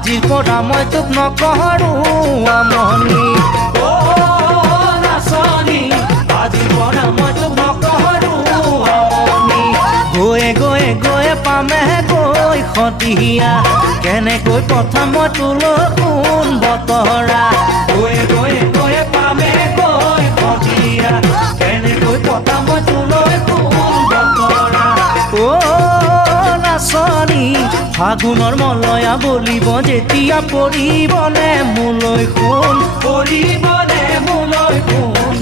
আজিৰ পৰা মই তোক নকৰো আমনি অ নাচনী আজিৰ পৰা মই তোক নকৰো আমনি গৈয়ে গৈয়ে গৈয়ে পামে গৈ খটিয়া কেনেকৈ পঠাম মই তোলৈ কোন বতৰা গৈয়ে গৈয়ে গৈয়ে পামে গৈ খটিয়া কেনেকৈ পঠাম মই তোলৈ কোন বতৰা অ নাচনী ফাগুনৰ মলয়া বলিব যেতিয়া পৰিবনে মোলৈ সোণ পৰিবনে মোলৈ সোণ